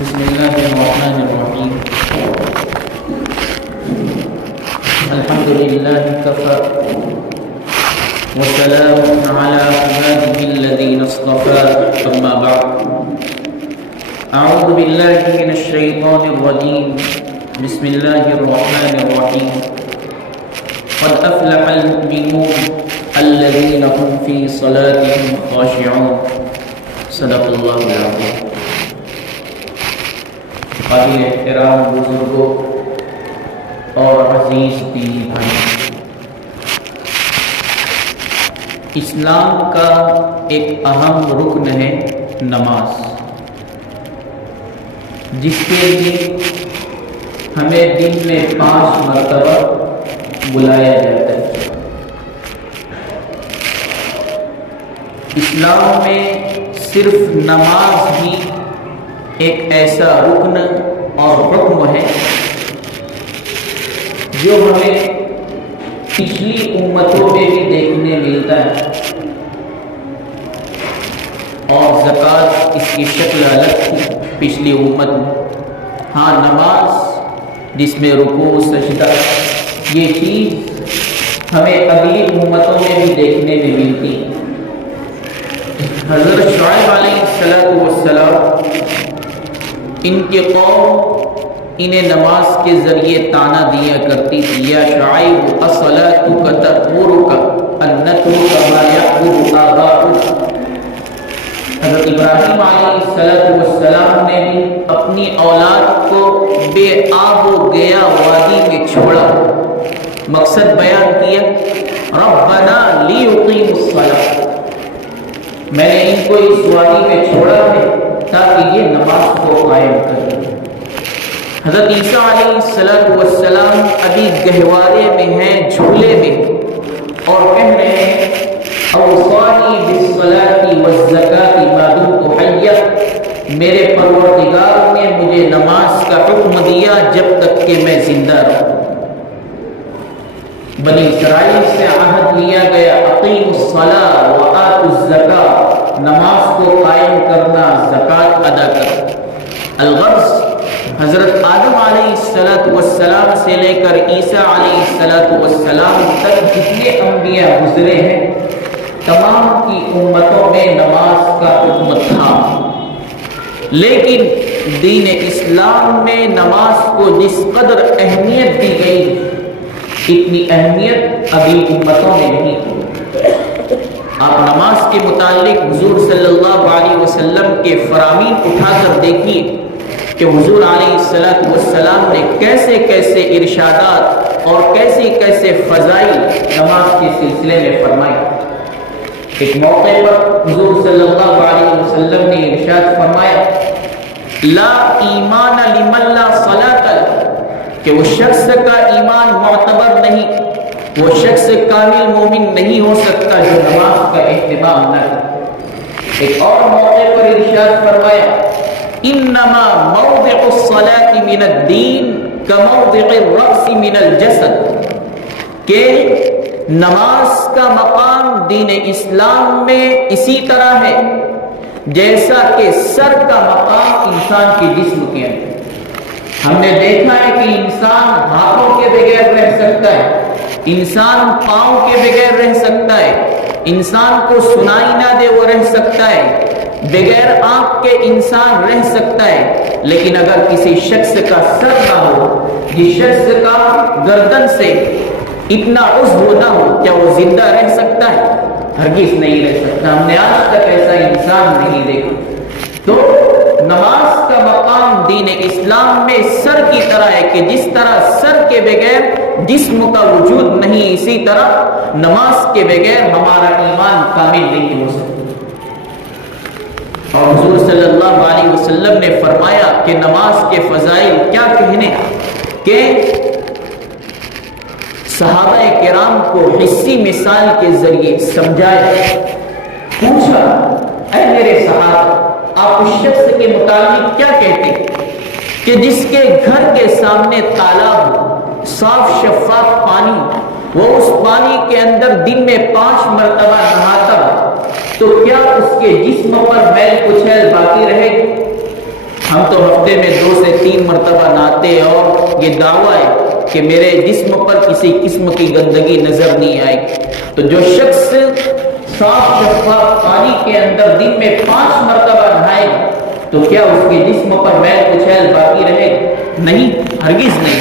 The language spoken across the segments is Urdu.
بسم الله الرحمن الرحيم. الحمد لله كفى وسلام على عباده الذين اصطفى. أما بعد، أعوذ بالله من الشيطان الرجيم. بسم الله الرحمن الرحيم. قد أفلح المؤمنون الذين هم في صلاتهم خاشعون. صدق الله العظيم. قابل احترام بزرگوں اور عزیز دینی بھائی، اسلام کا ایک اہم رکن ہے نماز، جس کے لیے ہمیں دن میں 5 مرتبہ بلایا جاتا ہے۔ اسلام میں صرف نماز ہی ایک ایسا رکن اور حکم ہے جو ہمیں پچھلی امتوں میں بھی دیکھنے ملتا ہے، اور زکوٰۃ اس کی شکل الگ تھی پچھلی امت میں۔ ہاں، نماز جس میں رکوع سجدہ، یہ چیز ہمیں اگلی امتوں میں بھی دیکھنے میں ملتی ہے۔ حضرت شعیب علیہ السلام، ان کی قوم انہیں نماز کے ذریعے طعنہ دیا کرتی تھی، یا شعیب الصلاۃ تأمرک ان نترک ما یعبد آباؤنا۔ حضرت ابراہیم علیہ السلام نے بھی اپنی اولاد کو بے آب و گیا وادی میں چھوڑا، مقصد بیان کیا، ربنا لیقیموا الصلاۃ، میں نے ان کو اس وادی میں چھوڑا ہے تاکہ یہ نماز کو قائم کریں۔ حضرت عیسیٰ علیہ السلام ابھی گہوارے میں ہیں، جھولے میں، اور کہہ رہے ہیں اوصانی بالصلاۃ والزکاۃ ما دمت حیا، میرے پروردگار نے مجھے نماز کا حکم دیا جب تک کہ میں زندہ رہوں۔ بنی اسرائیل سے عہد لیا گیا، اقیموا الصلاۃ وآتوا الزکاۃ، نماز کو قائم کرنا، زکوٰۃ ادا کرنا۔ الغرض، حضرت آدم علیہ السلام سے لے کر عیسیٰ علیہ السلام تک جتنے انبیاء گزرے ہیں، تمام کی امتوں میں نماز کا حکم تھا، لیکن دین اسلام میں نماز کو جس قدر اہمیت دی گئی، اتنی اہمیت اگلی امتوں میں نہیں تھی۔ آپ نماز کے متعلق حضور صلی اللہ علیہ وسلم کے فرامین اٹھا کر دیکھیے کہ حضور علیہ السلام نے کیسے کیسے ارشادات اور کیسے کیسے فضائل نماز کے سلسلے میں فرمائی۔ ایک موقع پر حضور صلی اللہ علیہ وسلم نے ارشاد فرمایا، لا ایمان لمن لا صلاۃ له، کہ وہ شخص کا ایمان معتبر نہیں، وہ شخص کامل مومن نہیں ہو سکتا جو نماز کا اہتمام نہ کرے۔ ایک اور موقع پر ارشاد فرمایا، انما موضع الصلاۃ من الدین کموضع الرأس من الجسد، کہ نماز کا مقام دین اسلام میں اسی طرح ہے جیسا کہ سر کا مقام انسان کے جسم کے اندر۔ ہم نے دیکھا ہے کہ انسان ہاتھوں کے بغیر رہ سکتا ہے، انسان پاؤں کے بغیر رہ سکتا ہے، انسان کو سنائی نہ دے وہ رہ سکتا ہے، بغیر آنکھ کے انسان رہ سکتا ہے، لیکن اگر کسی شخص کا سر نہ ہو، جس شخص کا گردن سے اتنا عضو نہ ہو، کیا وہ زندہ رہ سکتا ہے؟ ہرگز نہیں رہ سکتا۔ ہم نے آج تک ایسا انسان نہیں دیکھا۔ تو نماز کا مقام دین اسلام میں سر کی طرح ہے کہ جس طرح سر کے بغیر جسم کا وجود نہیں، اسی طرح نماز کے بغیر ہمارا ایمان کامل نہیں ہو سکتا۔ اور حضور صلی اللہ علیہ وسلم نے فرمایا کہ نماز کے فضائل کیا کہنے، کہ صحابہ کرام کو حسی مثال کے ذریعے سمجھایا، پوچھا، اے میرے صحابہ، آپ اس شخص کے متعلق کیا کہتے ہیں کہ جس کے گھر کے سامنے تالاب، صاف شفاف پانی، وہ اس پانی کے اندر دن میں 5 مرتبہ نہاتا، تو کیا اس کے جسم پر میل کچیل باقی رہے گی؟ ہم تو ہفتے میں 2 سے 3 مرتبہ نہاتے اور یہ دعویٰ ہے کہ میرے جسم پر کسی قسم کی گندگی نظر نہیں آئے. تو جو شخص صاف شفاف پانی کے اندر دن میں 5 مرتبہ نہائے تو کیا اس کے جسم پر میل کچیل باقی رہے؟ نہیں، ہرگز نہیں.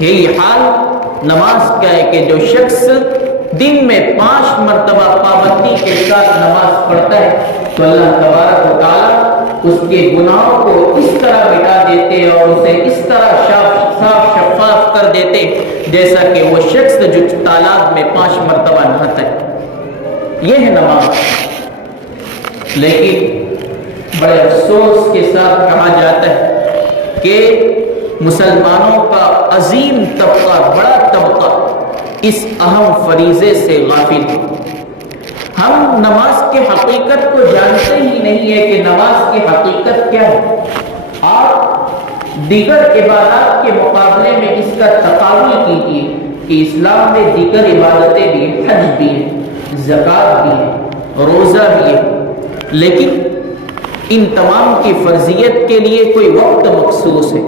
یہی حال نماز کا ہے کہ جو شخص دن میں 5 مرتبہ پابندی کے ساتھ نماز پڑھتا ہے تو اللہ تبارک و تعالیٰ اس کے گناہوں کو اس طرح مٹا دیتے اور اسے اس طرح صاف شفاف کر دیتے جیسا کہ وہ شخص جو تالاب میں 5 مرتبہ نہاتا ہے. یہ ہے نماز. لیکن بڑے افسوس کے ساتھ کہا جاتا ہے کہ مسلمانوں کا عظیم طبقہ، بڑا طبقہ اس اہم فریضے سے غافل ہے. ہم نماز کی حقیقت کو جانتے ہی نہیں ہے کہ نماز کی حقیقت کیا ہے. آپ دیگر عبادات کے مقابلے میں اس کا تقابل کیجیے کہ اسلام میں دیگر عبادتیں بھی ہیں، حج بھی ہے، زکوٰۃ بھی ہے، روزہ بھی ہے، لیکن ان تمام کی فرضیت کے لیے کوئی وقت مخصوص ہے،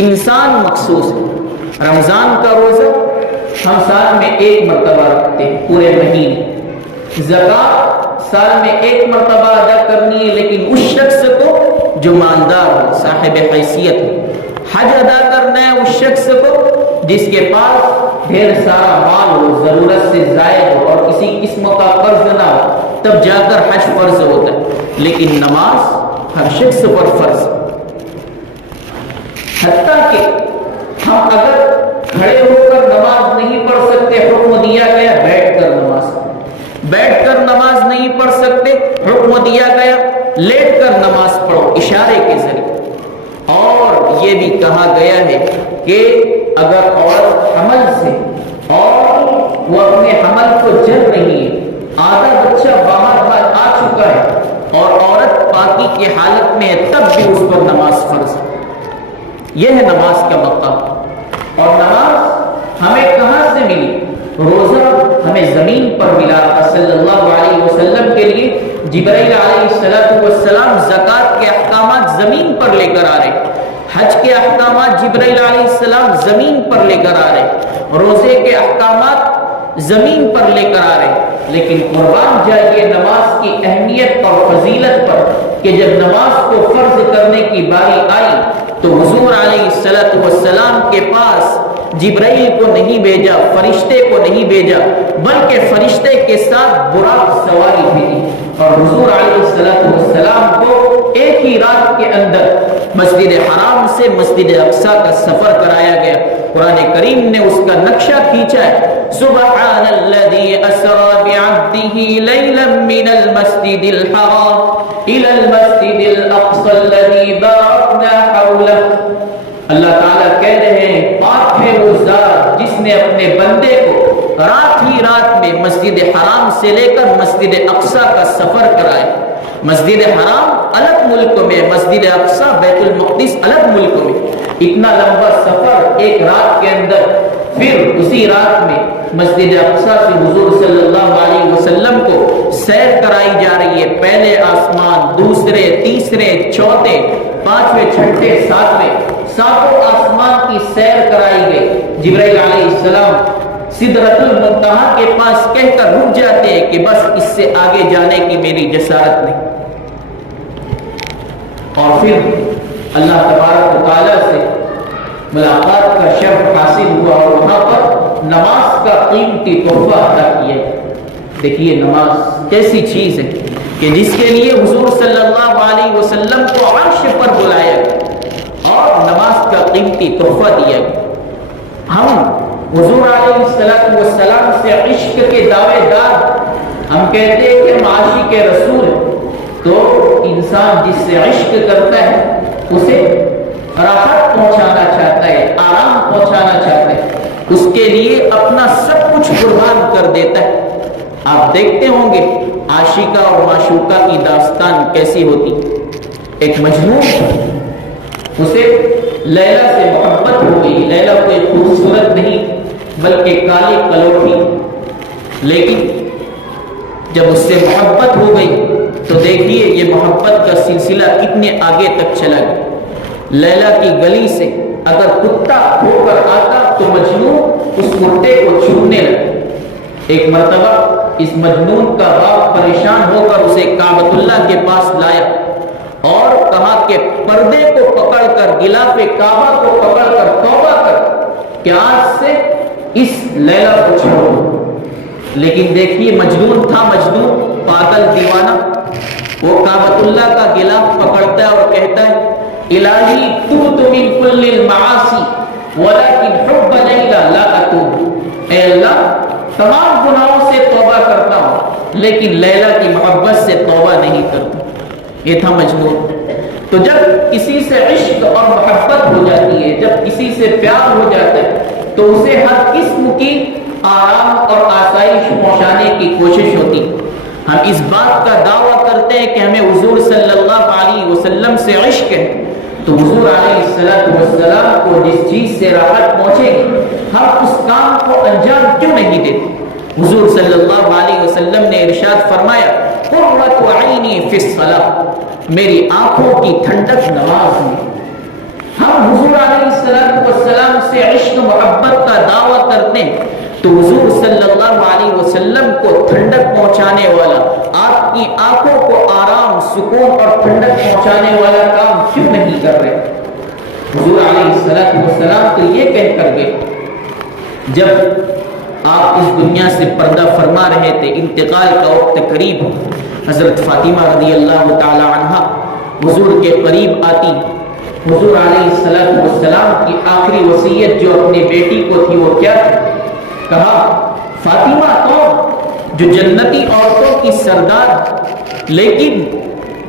انسان مخصوص ہے. رمضان کا روزہ ہم سال میں 1 مرتبہ رکھتے ہیں پورے مہینے. زکوٰۃ سال میں 1 مرتبہ ادا کرنی ہے لیکن اس شخص کو جو مالدار ہو، صاحب حیثیت ہو. حج ادا کرنا ہے اس شخص کو جس کے پاس ڈھیر سارا مال ہو، ضرورت سے زائد ہو اور کسی قسم کا قرض نہ ہو، تب جا کر حج فرض ہوتا ہے. لیکن نماز ہر شخص پر فرض. حتیٰ کہ ہم اگر کھڑے ہو کر نماز نہیں پڑھ سکتے، حکم دیا گیا بیٹھ کر نماز. بیٹھ کر نماز نہیں پڑھ سکتے، حکم دیا گیا لیٹ کر نماز پڑھو اشارے کے ذریعے. اور یہ بھی کہا گیا ہے کہ اگر عورت حمل سے اور وہ اپنے حمل کو جل رہی ہے، آدھا بچہ باہر آ چکا ہے اور عورت پاکی کی حالت میں ہے، تب بھی اس پر نماز فرض ہے. یہ ہے نماز کا مقام. اور نماز ہمیں کہاں سے ملی؟ روزہ ہمیں زمین پر ملا. صلی اللہ علیہ وسلم کے لیے جبرائیل علیہ السلام زکوٰۃ کے احکامات زمین پر لے کر آ رہے، حج کے احکامات جبرائیل علیہ السلام زمین پر لے کر آ رہے، روزے کے احکامات زمین پر لے کر آ رہے. لیکن قربان جائیے نماز کی اہمیت اور فضیلت پر کہ جب نماز کو فرض کرنے کی باری آئی تو حضور علیہ السلام کے پاس جبرائیل کو نہیں بھیجا، فرشتے کو نہیں بھیجا، بلکہ فرشتے کے ساتھ براق سواری بھیجی اور حضور علیہ السلام کو ایک ہی رات کے اندر مسجد حرام سے مسجد اقصیٰ کا سفر کرایا گیا. قرآن کریم نے اس کا نقشہ کھینچا ہے. سبحان الذی اسری بعبدہ لیلا من المسجد الحرام الی المسجد الاقصی الذی بارکنا حولہ. اللہ تعالیٰ کہہ رہے ہیں پاک ہے وہ ذات جس نے اپنے بندے کو رات ہی رات میں مسجد حرام سے لے کر مسجد اقصیٰ کا سفر کرایا. مسجد حرام الگ ملک میں، مسجد اقصیٰ بیت المقدس الگ ملک میں. اتنا لمبا سفر ایک رات کے اندر. پھر اسی رات میں مسجد اقصیٰ سے حضور صلی اللہ علیہ وسلم کو سیر کرائی جا رہی ہے. پہلے آسمان، دوسرے، تیسرے، چوتھے، پانچویں، چھٹے، ساتوں آسمان کی سیر کرائی گئی. جبرائیل علیہ السلام سدرۃ المنتہا کے پاس کہہ کر رک جاتے ہیں کہ بس اس سے آگے جانے کی میری جسارت نہیں. اور پھر اللہ تبارک و تعالیٰ سے ملاقات کا شرف حاصل ہوا اور وہاں پر نماز کا قیمتی تحفہ ادا کیا. دیکھیے نماز کیسی چیز ہے کہ جس کے لیے حضور صلی اللہ علیہ وسلم کو عرش پر بلایا گیا اور نماز کا قیمتی تحفہ دیا گیا. ہم حضور علیہ السلام سے عشق کے دعوے دار، ہم کہتے ہیں کہ ہم عاشق رسول ہیں. تو انسان جس سے عشق کرتا ہے اسے راحت پہنچانا چاہتا ہے، آرام پہنچانا چاہتا ہے، اس کے لیے اپنا سب کچھ قربان کر دیتا ہے. آپ دیکھتے ہوں گے عاشقہ اور معشوقہ کی داستان کیسی ہوتی. ایک مجنون اسے لیلا سے محبت ہو گئی. لیلا کوئی خوبصورت نہیں بلکہ کالی کلوٹھی، لیکن جب اس سے محبت ہو گئی تو دیکھیے یہ محبت کا سلسلہ کتنے آگے تک چلا گیا. لیلا کی گلی سے اگر کتا ہو کر آتا تو مجنون اس کتے کو چھونے لگا۔ ایک مرتبہ اس مجنون کا باپ پریشان ہو کر اسے کعبۃ اللہ کے پاس لایا اور کہا کہ پردے کو پکڑ کر غلاف کعبہ کو پکڑ کر توبہ کر کہ آج سے اس لیلا کو چھوڑو۔ لیکن دیکھیے مجنون تھا، مجنون پاگل دیوانہ، وہ کعبۃ اللہ کا غلاف پکڑتا ہے اور کہتا ہے الہی تبت من کل المعاصی ولکن حب لیلا لا اتوب، اے اللہ تمام گناہوں سے توبہ کرتا ہوں لیکن لیلا کی محبت سے توبہ نہیں کرتا۔ یہ تھا مجنون۔ تو جب کسی سے عشق اور محبت ہو جاتی ہے، جب کسی سے پیار ہو جاتا ہے تو اسے ہر قسم کی آرام اور آسائش پہنچانے کی کوشش ہوتی۔ ہم اس بات کا دعویٰ کرتے ہیں کہ ہمیں حضور صلی اللہ علیہ وسلم سے عشق ہے، تو حضور علیہ السلام کو جس چیز سے راحت پہنچے گی ہم اس کام کو انجام کیوں نہیں دیتے؟ حضور صلی اللہ علیہ وسلم نے ارشاد فرمایا قرۃ عینی فی الصلاۃ، میری آنکھوں کی ٹھنڈک نماز میں۔ ہم حضور علیہ السلام سے عشق محبت کا دعویٰ کرتے ہیں تو حضور صلی اللہ علیہ وسلم کو ٹھنڈک پہنچانے والا، آپ کی آنکھوں کو آرام، سکون اور ٹھنڈک پہنچانے والا کام کیوں نہیں کر رہے؟ حضور علیہ السلام تو یہ کہہ کر گئے جب آپ اس دنیا سے پردہ فرما رہے تھے، انتقال کا وقت قریب، حضرت فاطمہ رضی اللہ تعالی عنہا حضور کے قریب آتی۔ حضور علیہ السلام کی آخری وصیت جو اپنے بیٹی کو تھی وہ کیا تھی؟ کہا فاطمہ کون؟ جو جنتی عورتوں کی سردار، لیکن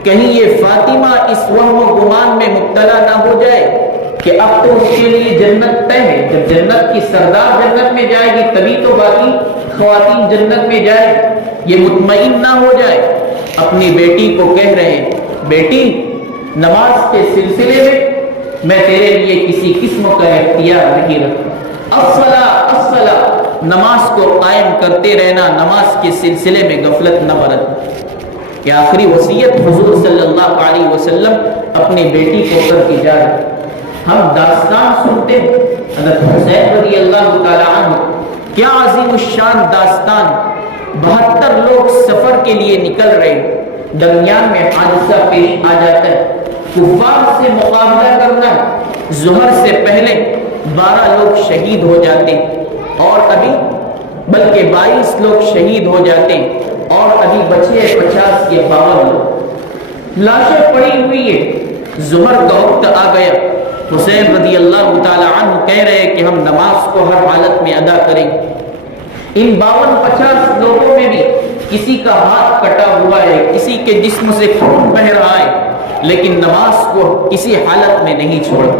کہیں یہ فاطمہ اس وہم و گمان میں مبتلا نہ ہو جائے کہ اب تو اس کے لیے جنت طے ہے، جب جنت کی سردار جنت میں جائے گی تبھی تو باقی خواتین جنت میں جائے گی، یہ مطمئن نہ ہو جائے۔ اپنی بیٹی کو کہہ رہے ہیں بیٹی نماز کے سلسلے میں تیرے لیے کسی قسم کا اختیار نہیں رکھتا، الصلاۃ نماز کو قائم کرتے رہنا، نماز کے سلسلے میں غفلت نہ برت۔ یہ آخری وصیت حضور صلی اللہ علیہ وسلم اپنی بیٹی کو کر کے جا رہے۔ ہم داستان سنتے ہیں حضرت حسین رضی اللہ تعالی عنہ، کیا عظیم الشان داستان، 72 لوگ سفر کے لیے نکل رہے، درمیان میں حادثہ پیش آ جاتا ہے، کفار سے مقابلہ کرنا ہے، ظہر سے پہلے 12 لوگ شہید ہو جاتے اور ابھی بلکہ 22 لوگ شہید ہو جاتے اور ابھی بچے 50 کے 52 لوگ، لاشیں پڑی ہوئی ہے، ظہر کا وقت آ گیا۔ حسین رضی اللہ تعالی عنہ کہہ رہے کہ ہم نماز کو ہر حالت میں ادا کریں۔ ان 52-50 لوگوں میں بھی کسی کا ہاتھ کٹا ہوا ہے، کسی کے جسم سے خون بہ رہا ہے، لیکن نماز کو کسی حالت میں نہیں چھوڑا۔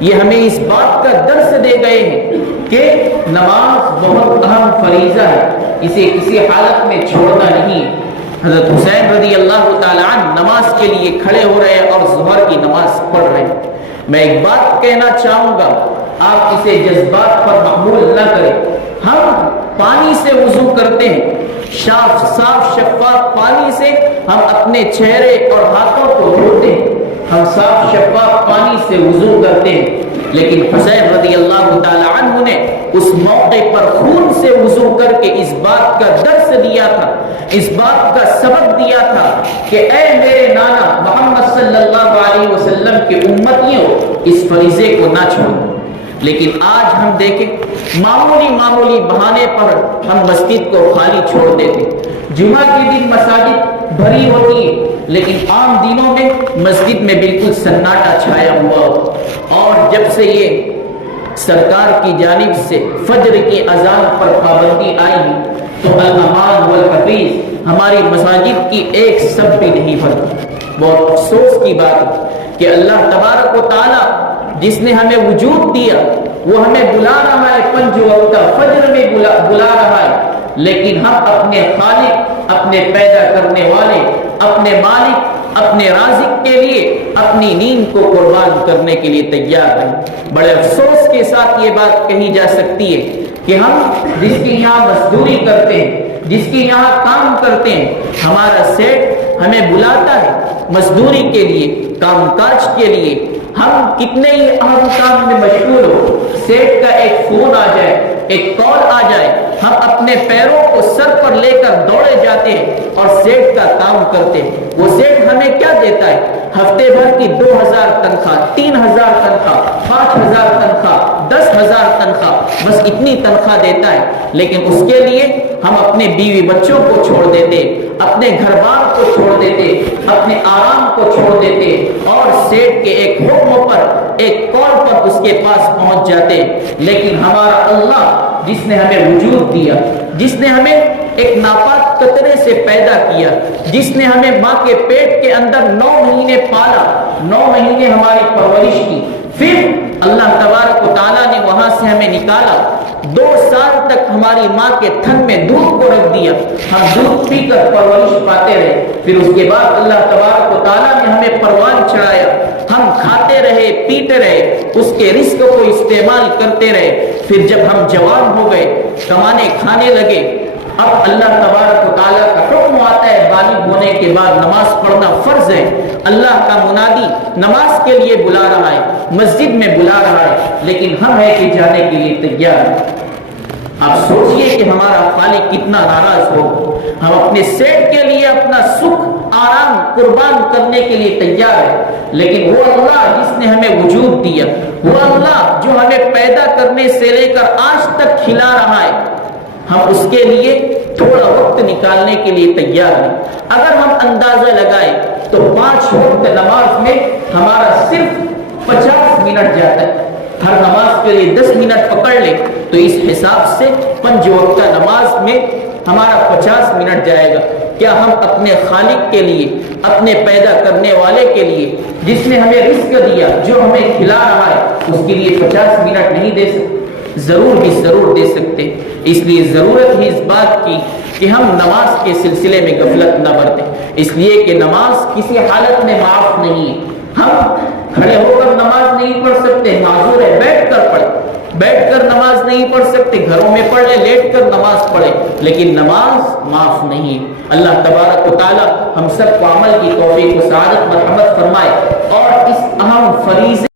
یہ ہمیں اس بات کا درس دے گئے ہیں کہ نماز بہت اہم فریضہ ہے، اسے کسی حالت میں چھوڑنا نہیں ہے۔ حضرت حسین رضی اللہ تعالی عنہ نماز کے لیے کھڑے ہو رہے ہیں اور ظہر کی نماز پڑھ رہے ہیں۔ میں ایک بات کہنا چاہوں گا، آپ اسے جذبات پر محمول نہ کریں۔ ہم پانی سے وضو کرتے ہیں، صاف شفاف پانی سے ہم اپنے چہرے اور ہاتھوں کو دھوتے ہیں، ہم صاف شفاف پانی سے وضو کرتے ہیں، لیکن حسین رضی اللہ تعالی عنہ نے اس موقع پر خون سے وضو کر کے اس بات کا درس دیا تھا، اس بات کا سبق دیا تھا کہ اے میرے نانا محمد صلی اللہ علیہ وسلم کے امتیوں، اس فریضے کو نہ چھوڑو۔ لیکن آج ہم دیکھیں معمولی بہانے پر ہم مسجد کو خالی چھوڑ دیتے، جمعہ کے دن مساجد بھری ہوتی ہے لیکن عام دنوں میں مسجد میں بالکل سناٹا چھایا ہوا ہو، اور جب سے یہ سرکار کی جانب سے فجر کی اذان پر پابندی آئی تو الامان والحفیظ ہماری مساجد کی ایک سب بھی نہیں بھرتی۔ بہت افسوس کی بات ہے کہ اللہ تبارک و تعالی جس نے ہمیں وجود دیا وہ ہمیں بلا رہا ہے، 5 وقت فجر میں بلا رہا ہے، لیکن ہم اپنے خالق، اپنے پیدا کرنے والے، اپنے مالک، اپنے رازق کے لیے اپنی نیند کو قربان کرنے کے لیے تیار ہیں۔ بڑے افسوس کے ساتھ یہ بات کہی جا سکتی ہے کہ ہم جس کی یہاں مزدوری کرتے ہیں، جس کی یہاں کام کرتے ہیں، ہمارا سیٹ ہمیں بلاتا ہے مزدوری کے لیے، کام کاج کے لیے، ہم کتنے ہی اہم کام میں مشغول ہو، سیٹ کا ایک فون آ جائے، ایک کال آ جائے، ہم اپنے پیروں کو سر پر لے کر دوڑے جاتے ہیں اور سیٹ کا کام کرتے ہیں۔ وہ سیٹ ہمیں کیا دیتا ہے؟ ہفتے بھر کی 2000 تنخواہ، 3000 تنخواہ، 5000 تنخواہ، 10,000 تنخواہ، بس اتنی تنخواہ دیتا ہے۔ لیکن اس کے لیے ہم اپنے بیوی بچوں کو چھوڑ دیتے، اپنے گھر بار کو چھوڑ دیتے، اپنے آرام کو چھوڑ دیتے اور سیٹ کے ایک حکم پر، ایک کال پر اس کے پاس پہنچ جاتے۔ لیکن ہمارا اللہ جس نے ہمیں وجود دیا، جس نے ہمیں ایک ناپاک قطرے سے پیدا کیا، جس نے ہمیں ماں کے پیٹ کے اندر 9 مہینے پالا، 9 مہینے ہماری پرورش کی، پھر اللہ تبارک و تعالیٰ نے وہاں سے ہمیں نکالا، 2 سال تک ہماری ماں کے تھن میں دودھ کو رکھ دیا، ہم دودھ پی کر پرورش پاتے رہے، پھر اس کے بعد اللہ تبارک و تعالیٰ نے ہمیں پروان چڑھایا، ہم کھاتے رہے، پیتے رہے، اس کے رزق کو استعمال کرتے رہے، پھر جب ہم جوان ہو گئے، کمانے کھانے لگے، اب اللہ تبارک و تعالیٰ کا حکم آتا ہے بالغ ہونے کے بعد نماز پڑھنا فرض ہے۔ اللہ کا منادی نماز کے لیے بلا رہا ہے، مسجد میں بلا رہا ہے، لیکن ہم ہیں کہ جانے کے لیے تیار ہیں۔ آپ سوچئے کہ ہمارا خالق کتنا ناراض ہو، ہم اپنے سیٹ کے لیے اپنا سکھ آرام قربان کرنے کے لیے تیار ہے، لیکن وہ اللہ جس نے ہمیں وجود دیا، وہ اللہ جو ہمیں پیدا کرنے سے لے کر آج تک کھلا رہا ہے، ہم اس کے لیے تھوڑا وقت نکالنے کے لیے تیار ہیں۔ اگر ہم اندازہ لگائیں تو 5 وقت نماز میں ہمارا صرف 50 منٹ جاتا ہے، ہر نماز کے لیے 10 منٹ پکڑ لیں تو اس حساب سے 5 وقت نماز میں ہمارا 50 منٹ جائے گا۔ کیا ہم اپنے خالق کے لیے، اپنے پیدا کرنے والے کے لیے، جس نے ہمیں رزق دیا، جو ہمیں کھلا رہا ہے، اس کے لیے 50 منٹ نہیں دے سکتے؟ ضرور بھی ضرور دے سکتے۔ اس لیے ضرورت ہی اس بات کی کہ ہم نماز کے سلسلے میں غفلت نہ برتیں، اس لیے کہ نماز کسی حالت میں معاف نہیں ہے۔ ہم کھڑے ہو کر نماز نہیں پڑھ سکتے، معذور ہے، بیٹھ کر پڑھیں، بیٹھ کر نماز نہیں پڑھ سکتے، گھروں میں پڑھ لیں، لیٹ کر نماز پڑھیں، لیکن نماز معاف نہیں۔ اللہ تبارک و تعالی ہم سب کو عمل کی توفیق و سعادت مرحمت فرمائے اور اس اہم فریضے